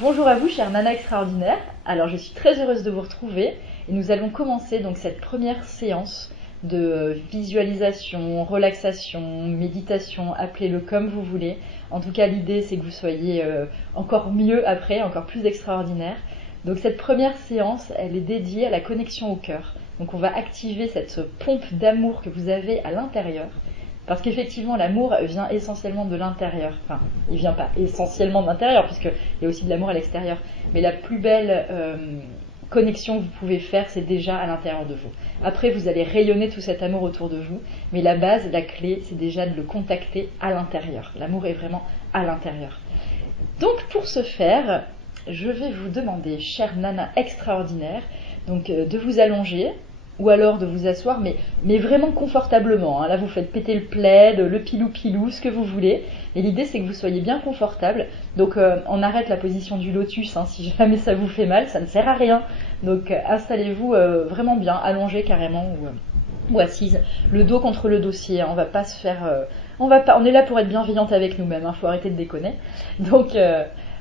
Bonjour à vous, chère Nana extraordinaire. Alors, je suis très heureuse de vous retrouver et nous allons commencer donc cette première séance de visualisation, relaxation, méditation, appelez-le comme vous voulez. En tout cas, l'idée c'est que vous soyez encore mieux après, encore plus extraordinaire. Donc cette première séance, elle est dédiée à la connexion au cœur. Donc on va activer cette pompe d'amour que vous avez à l'intérieur. Parce qu'effectivement, l'amour vient essentiellement de l'intérieur. Enfin, il vient pas essentiellement de l'intérieur, puisqu'il y a aussi de l'amour à l'extérieur. Mais la plus belle connexion que vous pouvez faire, c'est déjà à l'intérieur de vous. Après, vous allez rayonner tout cet amour autour de vous. Mais la base, la clé, c'est déjà de le contacter à l'intérieur. L'amour est vraiment à l'intérieur. Donc, pour ce faire, je vais vous demander, chère Nana extraordinaire, donc, de vous allonger, ou alors de vous asseoir, mais vraiment confortablement. Là, vous faites péter le plaid, le pilou-pilou, ce que vous voulez. Et l'idée, c'est que vous soyez bien confortable. Donc, on arrête la position du lotus, si jamais ça vous fait mal, ça ne sert à rien. Donc, installez-vous vraiment bien, allongé carrément, ou assise, le dos contre le dossier. On va pas se faire... on est là pour être bienveillante avec nous-mêmes, faut arrêter de déconner. Donc,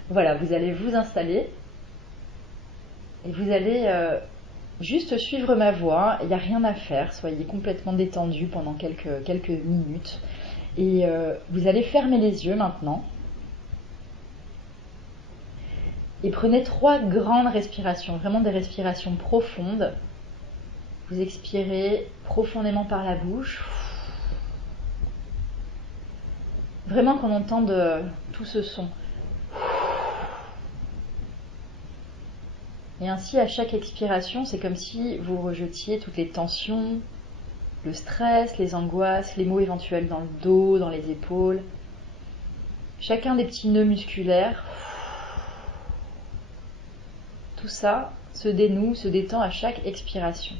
voilà, vous allez vous installer. Et vous allez... juste suivre ma voix, il n'y a rien à faire, soyez complètement détendu pendant quelques minutes. Et vous allez fermer les yeux maintenant. Et prenez 3 grandes respirations, vraiment des respirations profondes. Vous expirez profondément par la bouche. Vraiment qu'on entende tout ce son. Et ainsi, à chaque expiration, c'est comme si vous rejetiez toutes les tensions, le stress, les angoisses, les maux éventuels dans le dos, dans les épaules. Chacun des petits nœuds musculaires. Tout ça se dénoue, se détend à chaque expiration.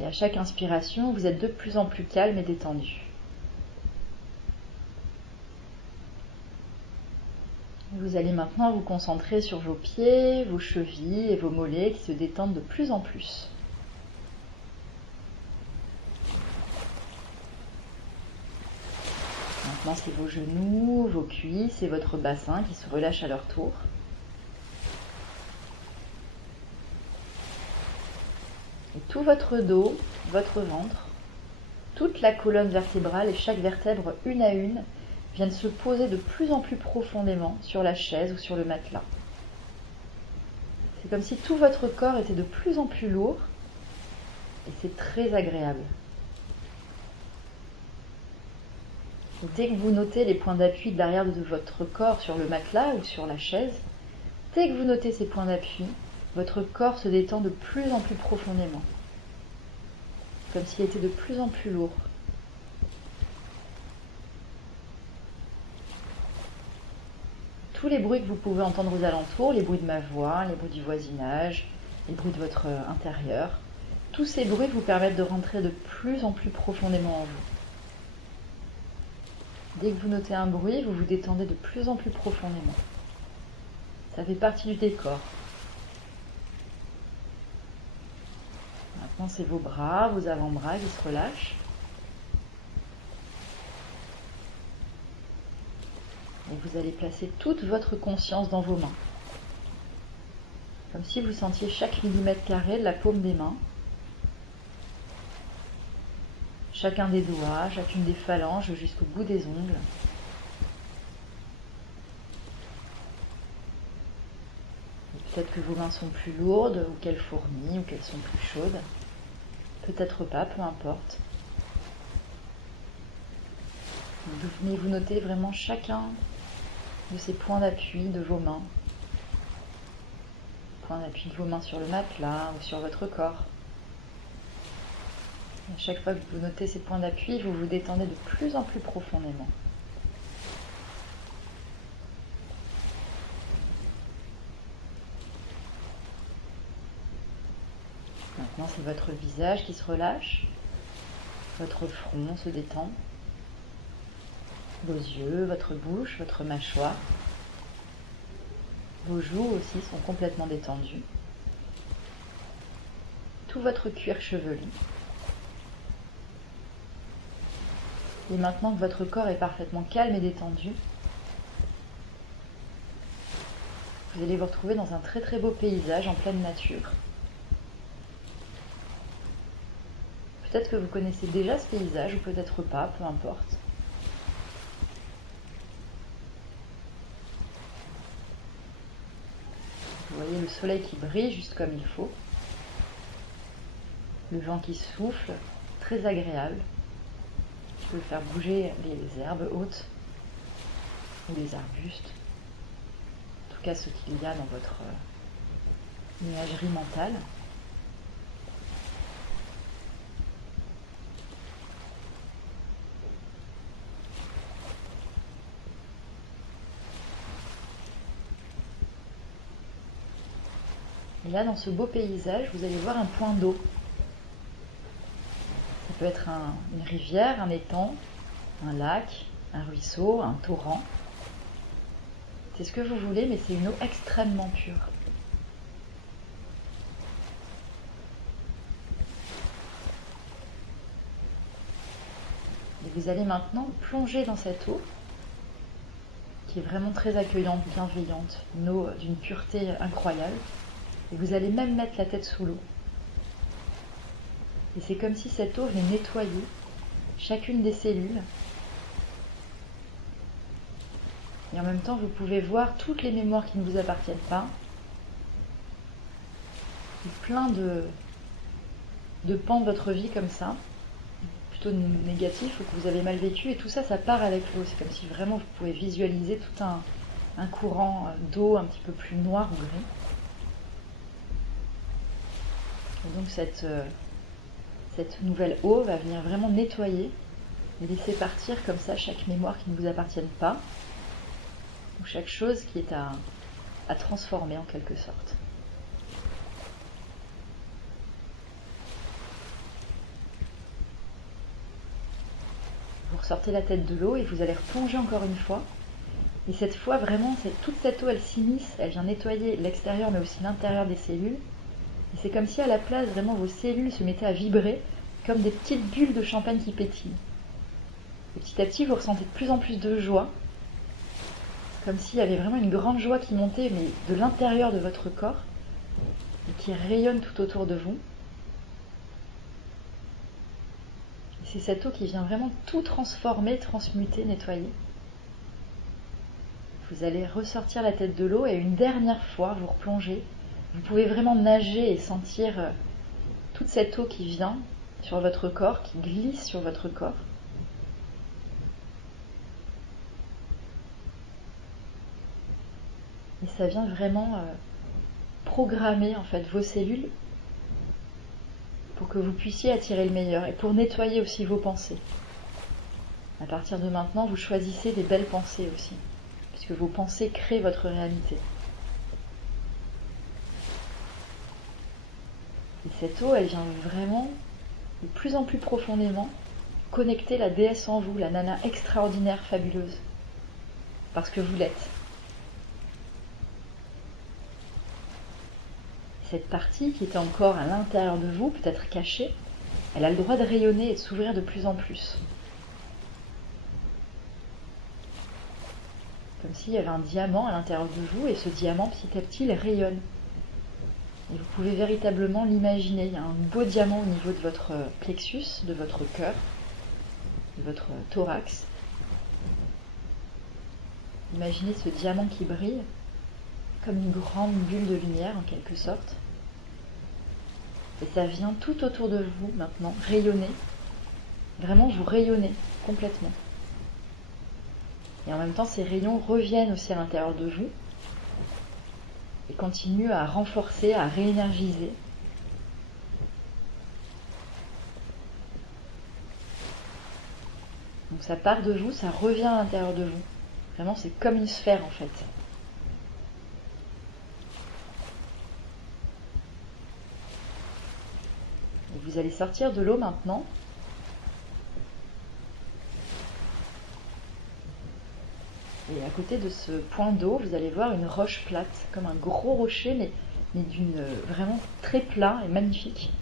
Et à chaque inspiration, vous êtes de plus en plus calme et détendu. Vous allez maintenant vous concentrer sur vos pieds, vos chevilles et vos mollets qui se détendent de plus en plus. Maintenant, c'est vos genoux, vos cuisses et votre bassin qui se relâchent à leur tour. Et tout votre dos, votre ventre, toute la colonne vertébrale et chaque vertèbre une à une viennent se poser de plus en plus profondément sur la chaise ou sur le matelas. C'est comme si tout votre corps était de plus en plus lourd et c'est très agréable. Et dès que vous notez les points d'appui de l'arrière de votre corps sur le matelas ou sur la chaise, dès que vous notez ces points d'appui, votre corps se détend de plus en plus profondément, comme s'il était de plus en plus lourd. Tous les bruits que vous pouvez entendre aux alentours, les bruits de ma voix, les bruits du voisinage, les bruits de votre intérieur, tous ces bruits vous permettent de rentrer de plus en plus profondément en vous. Dès que vous notez un bruit, vous vous détendez de plus en plus profondément. Ça fait partie du décor. Maintenant, c'est vos bras, vos avant-bras qui se relâchent. Et vous allez placer toute votre conscience dans vos mains. Comme si vous sentiez chaque millimètre carré de la paume des mains. Chacun des doigts, chacune des phalanges jusqu'au bout des ongles. Peut-être que vos mains sont plus lourdes, ou qu'elles fourmillent, ou qu'elles sont plus chaudes. Peut-être pas, peu importe. Mais vous notez vraiment chacun de ces points d'appui de vos mains. Points d'appui de vos mains sur le matelas ou sur votre corps. Et à chaque fois que vous notez ces points d'appui, vous vous détendez de plus en plus profondément. Maintenant, c'est votre visage qui se relâche. Votre front se détend. Vos yeux, votre bouche, votre mâchoire. Vos joues aussi sont complètement détendues. Tout votre cuir chevelu. Et maintenant que votre corps est parfaitement calme et détendu, vous allez vous retrouver dans un très très beau paysage en pleine nature. Peut-être que vous connaissez déjà ce paysage ou peut-être pas, peu importe. Vous voyez le soleil qui brille juste comme il faut. Le vent qui souffle, très agréable. Je peux faire bouger les herbes hautes ou les arbustes. En tout cas ce qu'il y a dans votre imagerie mentale. Et là, dans ce beau paysage, vous allez voir un point d'eau. Ça peut être une rivière, un étang, un lac, un ruisseau, un torrent. C'est ce que vous voulez, mais c'est une eau extrêmement pure. Et vous allez maintenant plonger dans cette eau, qui est vraiment très accueillante, bienveillante, une eau d'une pureté incroyable. Et vous allez même mettre la tête sous l'eau. Et c'est comme si cette eau venait nettoyer chacune des cellules. Et en même temps, vous pouvez voir toutes les mémoires qui ne vous appartiennent pas. Plein de pans de votre vie comme ça, plutôt négatifs ou que vous avez mal vécu. Et tout ça, ça part avec l'eau. C'est comme si vraiment vous pouvez visualiser tout un courant d'eau un petit peu plus noir ou gris. Et donc cette nouvelle eau va venir vraiment nettoyer et laisser partir comme ça chaque mémoire qui ne vous appartienne pas ou chaque chose qui est à transformer en quelque sorte. Vous ressortez la tête de l'eau et vous allez replonger encore une fois. Et cette fois vraiment, toute cette eau elle s'immisce, elle vient nettoyer l'extérieur mais aussi l'intérieur des cellules. Et c'est comme si à la place, vraiment, vos cellules se mettaient à vibrer comme des petites bulles de champagne qui pétillent. Et petit à petit, vous ressentez de plus en plus de joie, comme s'il y avait vraiment une grande joie qui montait, mais de l'intérieur de votre corps, et qui rayonne tout autour de vous. Et c'est cette eau qui vient vraiment tout transformer, transmuter, nettoyer. Vous allez ressortir la tête de l'eau et une dernière fois, vous replongez. Vous pouvez vraiment nager et sentir toute cette eau qui vient sur votre corps, qui glisse sur votre corps. Et ça vient vraiment programmer en fait vos cellules pour que vous puissiez attirer le meilleur et pour nettoyer aussi vos pensées. À partir de maintenant, vous choisissez des belles pensées aussi, puisque vos pensées créent votre réalité. Et cette eau, elle vient vraiment, de plus en plus profondément, connecter la déesse en vous, la nana extraordinaire, fabuleuse. Parce que vous l'êtes. Cette partie qui était encore à l'intérieur de vous, peut-être cachée, elle a le droit de rayonner et de s'ouvrir de plus en plus. Comme s'il y avait un diamant à l'intérieur de vous, et ce diamant, petit à petit, il rayonne. Et vous pouvez véritablement l'imaginer. Il y a un beau diamant au niveau de votre plexus, de votre cœur, de votre thorax. Imaginez ce diamant qui brille comme une grande bulle de lumière en quelque sorte. Et ça vient tout autour de vous maintenant, rayonner. Vraiment, vous rayonnez complètement. Et en même temps, ces rayons reviennent aussi à l'intérieur de vous et continuent à renforcer, à réénergiser. Donc ça part de vous, ça revient à l'intérieur de vous. Vraiment, c'est comme une sphère en fait. Et vous allez sortir de l'eau maintenant. Et à côté de ce point d'eau, vous allez voir une roche plate, comme un gros rocher, mais d'une vraiment très plat et magnifique,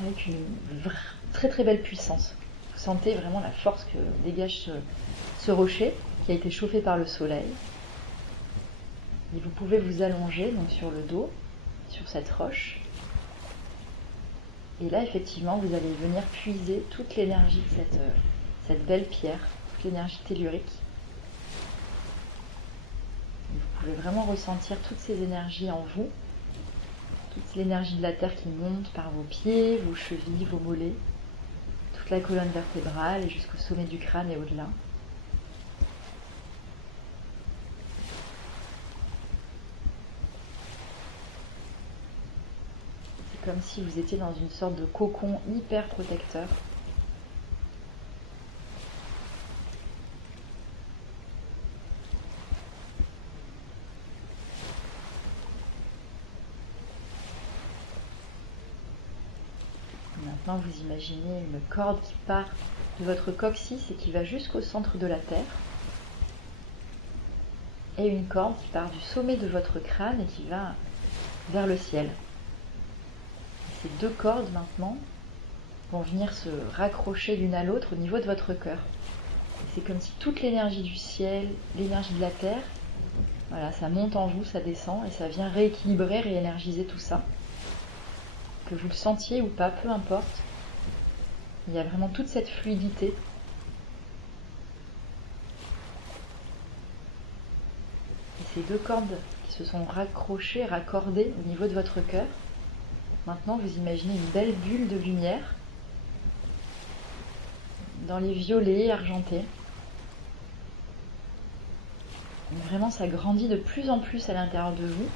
avec une très très belle puissance. Vous sentez vraiment la force que dégage ce rocher, qui a été chauffé par le soleil. Et vous pouvez vous allonger donc sur le dos, sur cette roche. Et là, effectivement, vous allez venir puiser toute l'énergie de cette belle pierre, toute l'énergie tellurique. Et vous pouvez vraiment ressentir toutes ces énergies en vous, toute l'énergie de la terre qui monte par vos pieds, vos chevilles, vos mollets, toute la colonne vertébrale et jusqu'au sommet du crâne et au-delà. C'est comme si vous étiez dans une sorte de cocon hyper protecteur. Maintenant, vous imaginez une corde qui part de votre coccyx et qui va jusqu'au centre de la Terre. Et une corde qui part du sommet de votre crâne et qui va vers le ciel. Ces deux cordes, maintenant, vont venir se raccrocher l'une à l'autre au niveau de votre cœur. C'est comme si toute l'énergie du ciel, l'énergie de la Terre, voilà, ça monte en vous, ça descend et ça vient rééquilibrer, réénergiser tout ça. Que vous le sentiez ou pas, peu importe, il y a vraiment toute cette fluidité. Et ces deux cordes qui se sont raccrochées, raccordées au niveau de votre cœur, maintenant vous imaginez une belle bulle de lumière dans les violets argentés. Et vraiment ça grandit de plus en plus à l'intérieur de vous.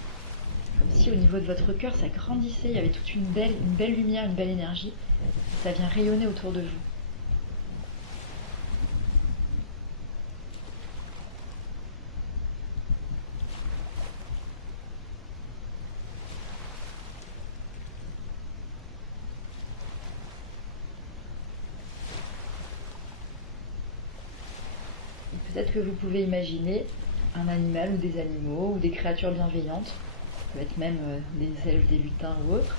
Comme si au niveau de votre cœur, ça grandissait, il y avait toute une belle lumière, une belle énergie. Ça vient rayonner autour de vous. Et peut-être que vous pouvez imaginer un animal ou des animaux ou des créatures bienveillantes. Ça peut être même des elfes, des lutins ou autres,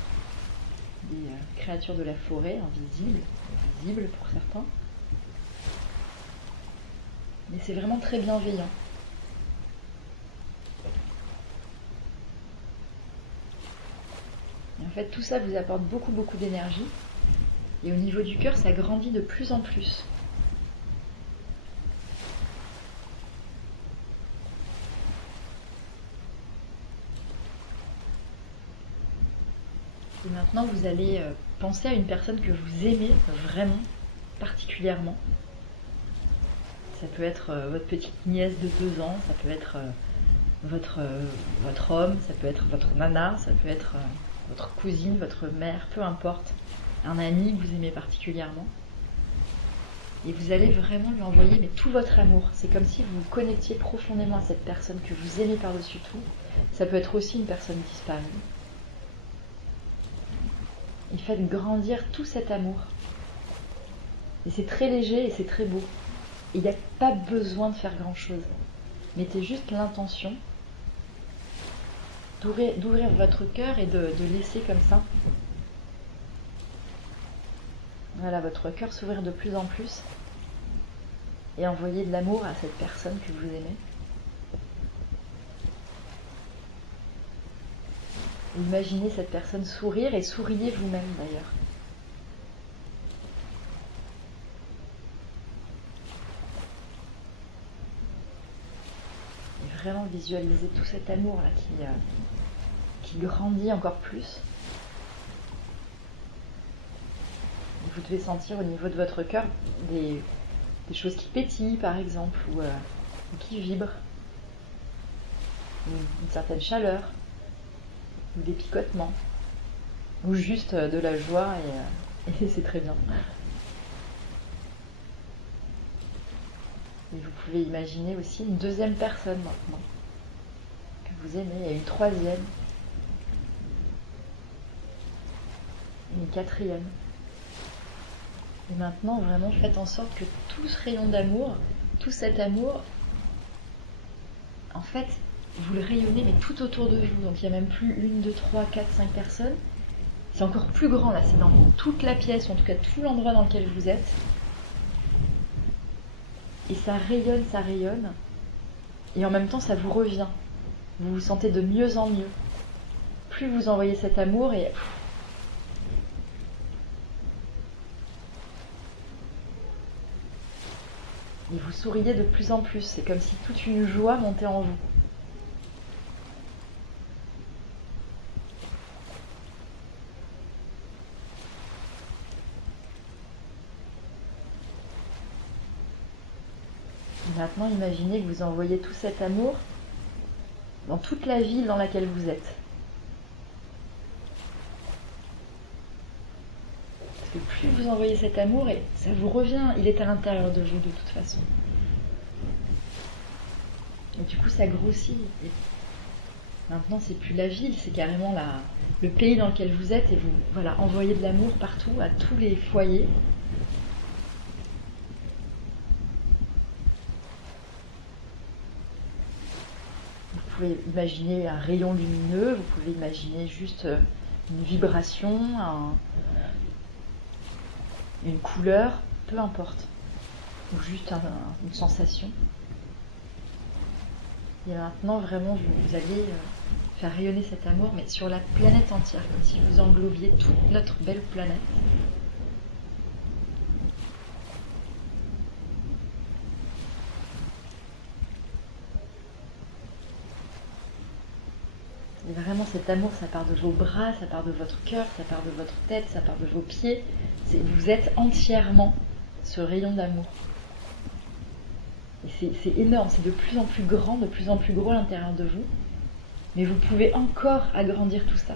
des créatures de la forêt, invisibles pour certains. Mais c'est vraiment très bienveillant. Et en fait, tout ça vous apporte beaucoup d'énergie. Et au niveau du cœur, ça grandit de plus en plus. Et maintenant, vous allez penser à une personne que vous aimez vraiment, particulièrement. Ça peut être votre petite nièce de 2 ans, ça peut être votre homme, ça peut être votre nana, ça peut être votre cousine, votre mère, peu importe. Un ami que vous aimez particulièrement. Et vous allez vraiment lui envoyer tout votre amour. C'est comme si vous vous connectiez profondément à cette personne que vous aimez par-dessus tout. Ça peut être aussi une personne disparue. Et faites grandir tout cet amour. Et c'est très léger et c'est très beau. Et il n'y a pas besoin de faire grand-chose. Mettez juste l'intention d'ouvrir votre cœur et de laisser comme ça. Voilà, votre cœur s'ouvrir de plus en plus. Et envoyer de l'amour à cette personne que vous aimez. Imaginez cette personne sourire et souriez vous-même d'ailleurs. Et vraiment visualisez tout cet amour là qui grandit encore plus. Et vous devez sentir au niveau de votre cœur des choses qui pétillent par exemple ou qui vibrent. Une certaine chaleur. Ou des picotements, ou juste de la joie, et c'est très bien. Et vous pouvez imaginer aussi une deuxième personne maintenant, que vous aimez, et une troisième, et une quatrième. Et maintenant, vraiment, faites en sorte que tout ce rayon d'amour, tout cet amour, en fait, vous le rayonnez mais tout autour de vous, donc il n'y a même plus 1, 2, 3, 4, 5 personnes, c'est encore plus grand là, c'est dans toute la pièce, ou en tout cas tout l'endroit dans lequel vous êtes, et ça rayonne, et en même temps ça vous revient, Vous vous sentez de mieux en mieux. Plus vous envoyez cet amour et vous souriez de plus en plus. C'est comme si toute une joie montait en vous. Maintenant, imaginez que vous envoyez tout cet amour dans toute la ville dans laquelle vous êtes. Parce que plus vous envoyez cet amour, et ça vous revient, il est à l'intérieur de vous de toute façon. Et du coup, ça grossit. Et maintenant, c'est plus la ville, c'est carrément le pays dans lequel vous êtes, et vous envoyez de l'amour partout, à tous les foyers. Vous pouvez imaginer un rayon lumineux, vous pouvez imaginer juste une vibration, une couleur, peu importe, ou juste une sensation. Et maintenant, vraiment, vous allez faire rayonner cet amour, mais sur la planète entière, comme si vous englobiez toute notre belle planète. Et vraiment, cet amour, ça part de vos bras, ça part de votre cœur, ça part de votre tête, ça part de vos pieds. Vous êtes entièrement ce rayon d'amour. Et c'est énorme, c'est de plus en plus grand, de plus en plus gros à l'intérieur de vous. Mais vous pouvez encore agrandir tout ça.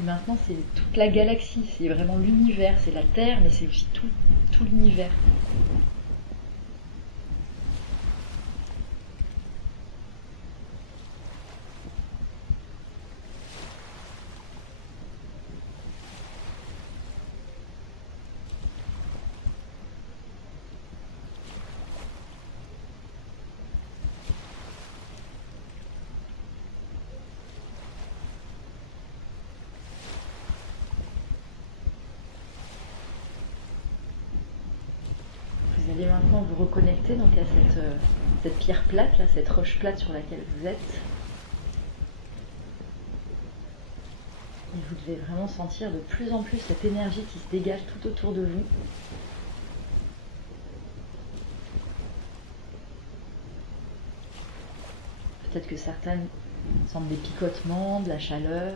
Et maintenant, c'est toute la galaxie, c'est vraiment l'univers, c'est la Terre, mais c'est aussi tout l'univers. Vous allez maintenant vous reconnecter donc à cette pierre plate, là, cette roche plate sur laquelle vous êtes. Et vous devez vraiment sentir de plus en plus cette énergie qui se dégage tout autour de vous. Peut-être que certaines sentent des picotements, de la chaleur,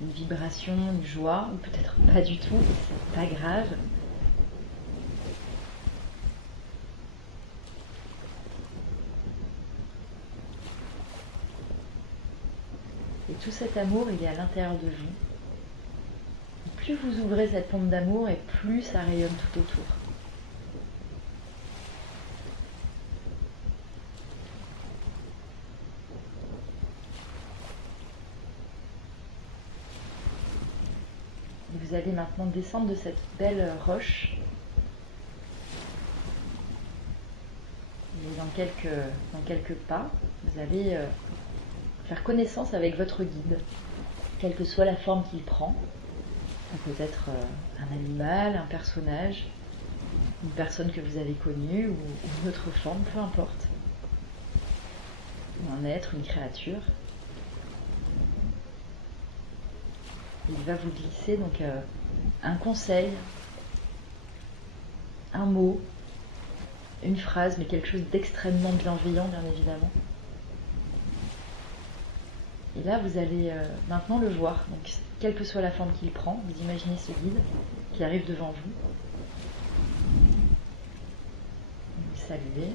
une vibration, une joie, ou peut-être pas du tout, c'est pas grave. Et tout cet amour, il est à l'intérieur de vous. Et plus vous ouvrez cette pompe d'amour, et plus ça rayonne tout autour. Et vous allez maintenant descendre de cette belle roche. Et dans quelques pas, vous allez faire connaissance avec votre guide, quelle que soit la forme qu'il prend. Ça peut être un animal, un personnage, une personne que vous avez connue ou une autre forme, peu importe. Ou un être, une créature. Il va vous glisser donc un conseil, un mot, une phrase, mais quelque chose d'extrêmement bienveillant, bien évidemment. Et là, vous allez maintenant le voir. Donc, quelle que soit la forme qu'il prend, vous imaginez ce guide qui arrive devant vous. Vous saluez.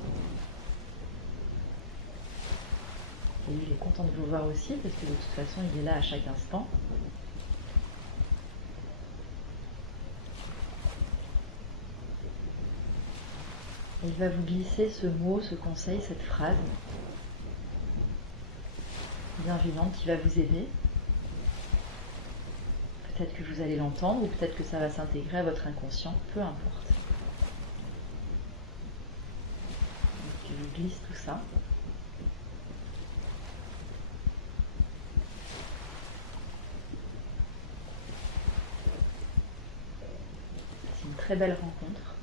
Et lui, il est content de vous voir aussi, parce que de toute façon, il est là à chaque instant. Et il va vous glisser ce mot, ce conseil, cette phrase bienveillante qui va vous aider. Peut-être que vous allez l'entendre ou peut-être que ça va s'intégrer à votre inconscient, peu importe. Donc, je vous glisse tout ça. C'est une très belle rencontre.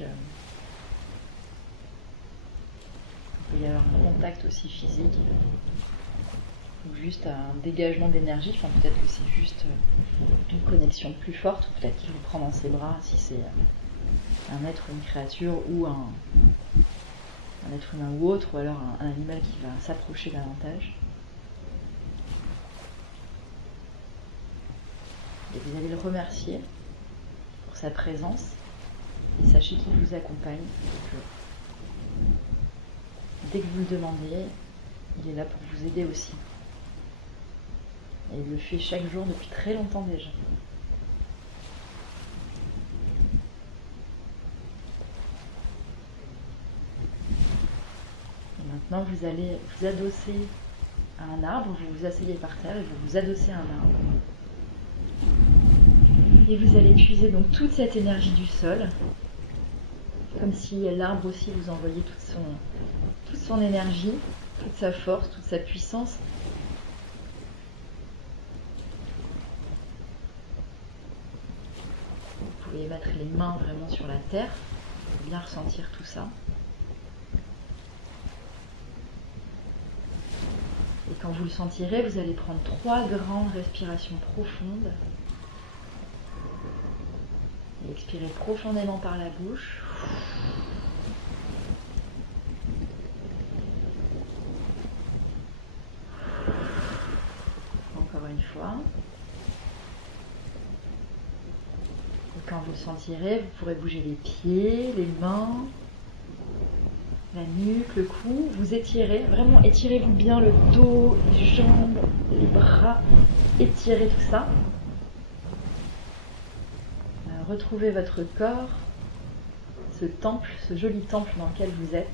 Il peut y avoir un contact aussi physique, ou juste un dégagement d'énergie. Enfin, peut-être que c'est juste une connexion plus forte, ou peut-être qu'il vous prend dans ses bras si c'est un être, une créature, ou un être humain ou autre, ou alors un animal qui va s'approcher davantage. Et vous allez le remercier pour sa présence, et sachez qu'il vous accompagne. Dès que vous le demandez, il est là pour vous aider aussi. Et il le fait chaque jour depuis très longtemps déjà. Et maintenant, vous allez vous adosser à un arbre, vous vous asseyez par terre et vous vous adossez à un arbre. Et vous allez puiser donc toute cette énergie du sol, comme si l'arbre aussi vous envoyait toute son énergie, toute sa force, toute sa puissance. Vous pouvez mettre les mains vraiment sur la terre, pour bien ressentir tout ça. Et quand vous le sentirez, vous allez prendre 3 grandes respirations profondes. Et expirez profondément par la bouche. Encore une fois. Et quand vous le sentirez, vous pourrez bouger les pieds, les mains, la nuque, le cou. Vous étirez, vraiment étirez-vous bien le dos, les jambes, les bras. Étirez tout ça. Retrouvez votre corps, ce temple, ce joli temple dans lequel vous êtes.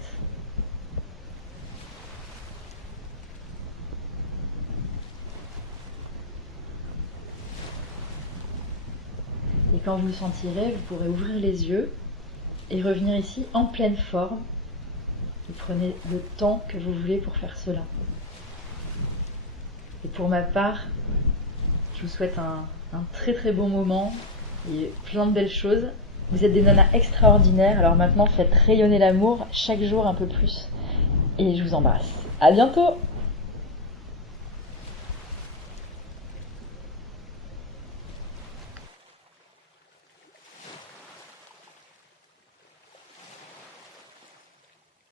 Et quand vous le sentirez, vous pourrez ouvrir les yeux et revenir ici en pleine forme. Et prenez le temps que vous voulez pour faire cela. Et pour ma part, je vous souhaite un très très bon moment et plein de belles choses. Vous êtes des nanas extraordinaires, alors maintenant faites rayonner l'amour chaque jour un peu plus. Et je vous embrasse. À bientôt!